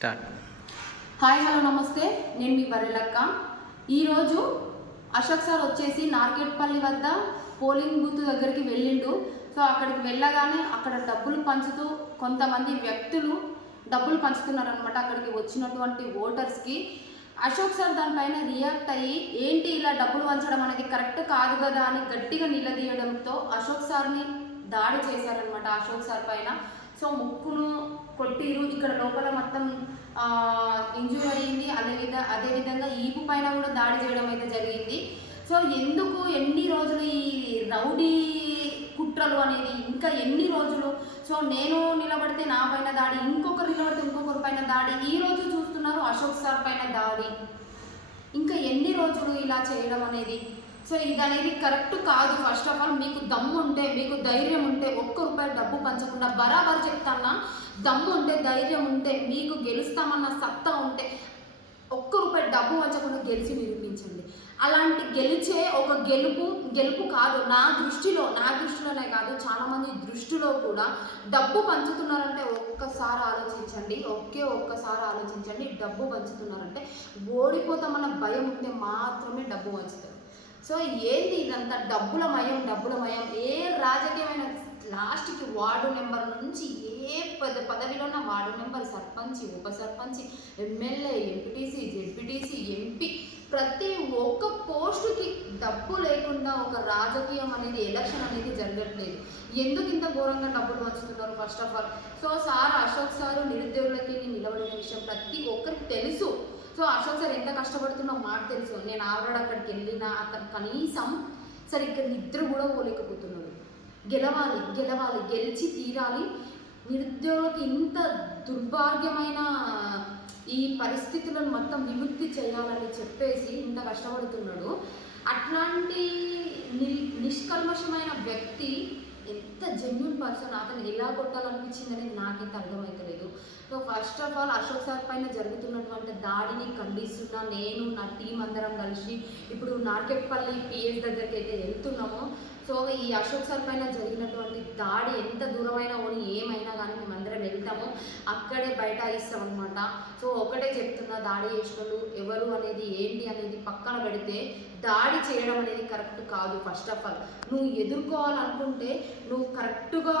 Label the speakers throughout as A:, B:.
A: Start
B: hi hello నమస్తే. నేను మీ బర్రెలక్క. ఈరోజు అశోక్ సార్ వచ్చేసి నార్కెట్పల్లి వద్ద పోలింగ్ బూత్ దగ్గరికి వెళ్ళిండు. సో అక్కడికి వెళ్ళగానే అక్కడ డబ్బులు పంచుతూ కొంతమంది వ్యక్తులు డబ్బులు పంచుతున్నారనమాట అక్కడికి వచ్చినటువంటి ఓటర్స్కి. అశోక్ సార్ దానిపైన రియాక్ట్ అయ్యి ఏంటి ఇలా డబ్బులు పంచడం అనేది కరెక్ట్ కాదు కదా అని గట్టిగా నిలదీయడంతో అశోక్ సార్ని దాడి చేశారనమాట అశోక్ సార్ పైన. సో ముక్కును కొట్టిరు. ఇక్కడ లోపల మొత్తం ఇంజూర్ అయ్యింది. అదే అదేవిధంగా ఈపు పైన కూడా దాడి చేయడం అయితే జరిగింది. సో ఎందుకు ఎన్ని రోజులు ఈ రౌడీ కుట్రలు అనేది ఇంకా ఎన్ని రోజులు? సో నేను నిలబడితే నా పైన దాడి ఇంకొకరు నిలబడితే ఇంకొకరి పైన దాడి. ఈ రోజు చూస్తున్నారు అశోక్ సార్ పైన దాడి. ఇంకా ఎన్ని రోజులు ఇలా చేయడం అనేది? సో ఇది అనేది కరెక్ట్ కాదు. ఫస్ట్ ఆఫ్ ఆల్ మీకు దమ్ము ఉంటే మీకు ధైర్యం ఉంటే ఒక్క రూపాయి డబ్బు పంచకుండా బరాబర్ చెప్తానా దమ్ము ఉంటే ధైర్యం ఉంటే మీకు గెలుస్తామన్న సత్తా ఉంటే ఒక్క రూపాయి డబ్బు పంచకుండా గెలిచి నిరూపించండి. అలాంటి గెలిచే ఒక గెలుపు గెలుపు కాదు. నా దృష్టిలో నా దృష్టిలోనే కాదు చాలామంది దృష్టిలో కూడా డబ్బు పంచుతున్నారంటే ఒక్కసారి ఆలోచించండి. ఒకే ఒక్కసారి ఆలోచించండి. డబ్బు పంచుతున్నారంటే ఓడిపోతామన్న భయం ఉంటే మాత్రమే డబ్బు పంచుతారు. సో ఏంది ఇదంతా? డబ్బుల మయం డబ్బుల మయం. ఏ రాజకీయమైన లాస్ట్కి వార్డు నెంబర్ నుంచి ఏ పద పదవిలో ఉన్న వార్డు నెంబర్ సర్పంచ్ ఉప sarpanch MLA MPTC ZPTC MP ప్రతి ఒక్క పోస్టుకి డబ్బు లేకుండా ఒక రాజకీయం అనేది ఎలక్షన్ అనేది జరగట్లేదు. ఎందుకు ఇంత ఘోరంగా డబ్బులు పంచుతున్నారు first of all? So sir Ashok sir నిరుద్యోగ నిలబడిన విషయం ప్రతి ఒక్కరికి తెలుసు సో అశోక్ సార్ ఎంత కష్టపడుతున్నా మాకు తెలుసు. నేను ఆవిడ అక్కడికి వెళ్ళినా అతను కనీసం సరిగ్గా నిద్ర కూడా పోలేకపోతున్నాడు గెలవాలి గెలవాలి గెలిచి తీరాలి. నిరుద్యోగులకు ఇంత దుర్భాగ్యమైన ఈ పరిస్థితులను మొత్తం విముక్తి చేయాలని చెప్పేసి ఇంత కష్టపడుతున్నాడు. అట్లాంటి ని నిష్కల్మషమైన వ్యక్తి ఎంత జెన్యున్ పర్సన్ అతను ఎలా కొట్టాలనిపించింది అనేది నాకైతే అర్థమవుతలేదు so first of all Ashok sir పైన జరుగుతున్నటువంటి దాడిని ఖండిస్తున్నా నేను నా టీం అందరం కలిసి ఇప్పుడు నార్కెట్పల్లి పిఎస్ దగ్గరికి అయితే వెళ్తున్నామో. సో ఈ అశోక్ సార్ పైన జరిగినటువంటి దాడి ఎంత దూరమైనా ఓని ఏమైనా కానీ మేము వెళ్తాము అక్కడే బైఠాయిస్తాం అనమాట సో ఒకటే చెప్తున్నా దాడి చేసినట్లు ఎవరు అనేది ఏంటి అనేది పక్కన పెడితే దాడి చేయడం అనేది కరెక్ట్ కాదు ఫస్ట్ ఆఫ్ ఆల్. నువ్వు ఎదుర్కోవాలనుకుంటే నువ్వు కరెక్ట్గా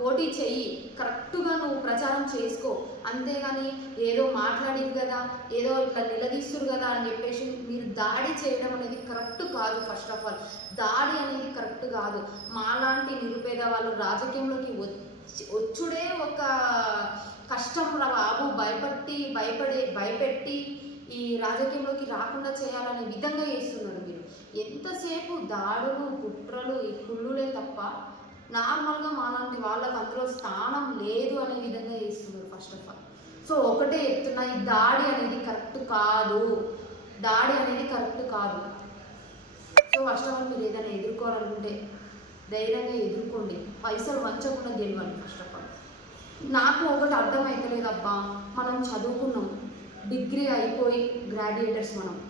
B: పోటీ చెయ్యి కరెక్ట్గా నువ్వు ప్రచారం చేసుకో. అంతేగాని ఏదో మాట్లాడింది కదా ఏదో ఇట్లా నిలదీస్తురు కదా అని చెప్పేసి మీరు దాడి చేయడం అనేది కరెక్ట్ కాదు ఫస్ట్ ఆఫ్ ఆల్. దాడి అనేది కరెక్ట్ కాదు. మాలాంటి నిరుపేద వాళ్ళు రాజకీయంలోకి వచ్చి కష్టం రా బాబు భయపట్టి భయపడే భయపెట్టి ఈ రాజకీయంలోకి రాకుండా చేయాలనే విధంగా చేస్తున్నారు మీరు. ఎంతసేపు దాడులు కుట్రలు ఈ కుళ్ళులే తప్ప నార్మల్గా మాలాంటి వాళ్ళకి అందులో స్థానం లేదు అనే విధంగా చేస్తున్నారు ఫస్ట్ ఆఫ్ ఆల్ సో ఒకటే చెప్తున్నా ఈ దాడి అనేది కరెక్ట్ కాదు. దాడి అనేది కరెక్ట్ కాదు. సో ఫస్ట్ ఆఫ్ ఆల్ మీరు ఏదైనా ఎదుర్కోవాలనుకుంటే ధైర్యంగా ఎదుర్కోండి. పైసలు వంచకుండా గెలవండి ఫస్ట్ ఆఫ్ ఆల్ నాకు ఒకటి అర్థమవుతలేదు మనం చదువుకున్నాం. డిగ్రీ అయిపోయి గ్రాడ్యుయేటర్స్ మనం.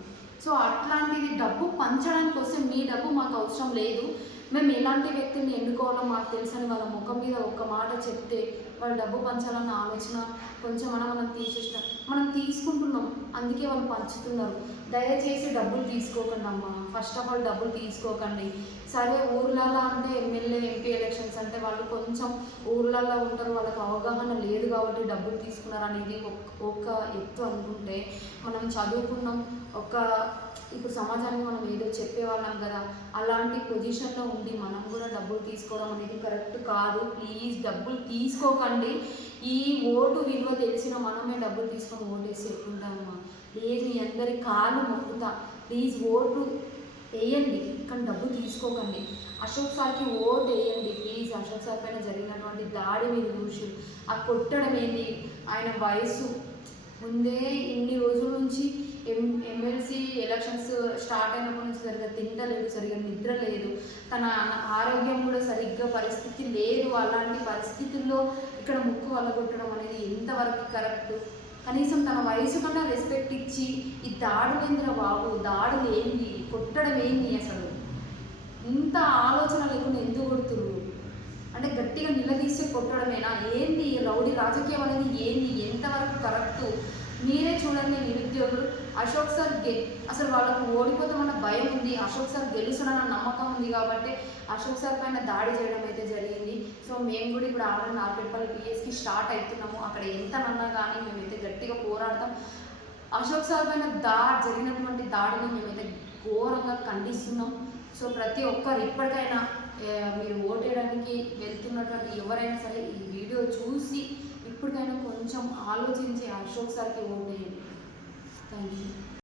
B: సో అట్లాంటిది డబ్బు పంచడానికి వస్తే మీ డబ్బు మాకు అవసరం లేదు. మేము ఎలాంటి వ్యక్తిని ఎన్నుకోవాలో మాకు తెలుసని వాళ్ళ ముఖం మీద ఒక్క మాట చెప్తే వాళ్ళు డబ్బు పంచాలన్న ఆలోచన కొంచెం మనం మనం తీసేసిన మనం తీసుకుంటున్నాం. అందుకే వాళ్ళు పంచుతున్నారు. దయచేసి డబ్బులు తీసుకోకండి అమ్మ. ఫస్ట్ ఆఫ్ ఆల్ డబ్బులు తీసుకోకండి. సరే ఊర్లలో అంటే ఎమ్మెల్యే ఎంపీ ఎలక్షన్స్ అంటే వాళ్ళు కొంచెం ఊర్లలో ఉంటారు. వాళ్ళకి అవగాహన లేదు కాబట్టి డబ్బులు తీసుకున్నారు అనేది ఒక- ఎత్తు అనుకుంటే మనం చదువుకున్నాం. ఒక ఇప్పుడు సమాజానికి మనం ఏదో చెప్పేవాళ్ళం కదా. అలాంటి పొజిషన్లో ఉండి మనం కూడా డబ్బులు తీసుకోవడం అనేది కరెక్ట్ కాదు. ప్లీజ్ డబ్బులు తీసుకోక తీసుకోకండి ఈ ఓటు విలువ తెలిసిన మనమే డబ్బులు తీసుకొని ఓటేసి ఎట్లుంటామమ్మా లేదు మీ అందరి కాళ్ళు మొక్కుతా. ప్లీజ్ ఓటు వేయండి కానీ డబ్బు తీసుకోకండి. అశోక్ సార్కి ఓటు వేయండి ప్లీజ్. అశోక్ సార్ పైన జరిగినటువంటి దాడి మీద చూసి ఆ కొట్టడం ఏంటి ఆయన వయసు ముందే ఇన్ని రోజుల నుంచి ఎం ఎమ్మెల్సీ ఎలక్షన్స్ స్టార్ట్ అయినప్పటి నుంచి సరిగ్గా తింటలేదు సరిగ్గా నిద్ర లేదు. తన ఆరోగ్యం కూడా సరిగ్గా పరిస్థితి లేదు. అలాంటి పరిస్థితుల్లో ఇక్కడ ముక్కు వల్లగొట్టడం అనేది ఎంతవరకు కరెక్ట్ కనీసం తన వయసు కన్నా రెస్పెక్ట్ ఇచ్చి ఈ దాడులేంద్ర బాబు? దాడులు ఏంది కొట్టడం ఏంది అసలు? ఇంత ఆలోచన లేకుండా ఎందుకు కొడుతున్నారు అంటే గట్టిగా నిలదీసి కొట్టడమేనా? ఏంది? రౌడీ రాజకీయం అనేది ఏంది? ఎంతవరకు కరెక్ట్ మీరే చూడండి నిరుద్యోగులు అశోక్ సార్ గె అసలు వాళ్ళకు ఓడిపోతామన్న భయం ఉంది. అశోక్ సార్ గెలుస్తాడన్న నమ్మకం ఉంది కాబట్టి అశోక్ సార్ పైన దాడి చేయడం అయితే జరిగింది. సో మేము కూడా ఇప్పుడు ఆల్రెడీ నార్కెట్పల్లి పిఎస్కి స్టార్ట్ అవుతున్నాము. అక్కడ ఎంత నన్నా కానీ మేమైతే గట్టిగా పోరాడతాం. అశోక్ సార్ పైన దా జరిగినటువంటి దాడిని మేమైతే ఘోరంగా ఖండిస్తున్నాం. సో ప్రతి ఒక్కరు ఇప్పటికైనా మీరు ఓటేయడానికి వెళ్తున్నటువంటి ఎవరైనా సరే ఈ వీడియో చూసి ఇప్పటికైనా కొంచెం ఆలోచించి అశోక్ సార్కి ఉండే థ్యాంక్ యూ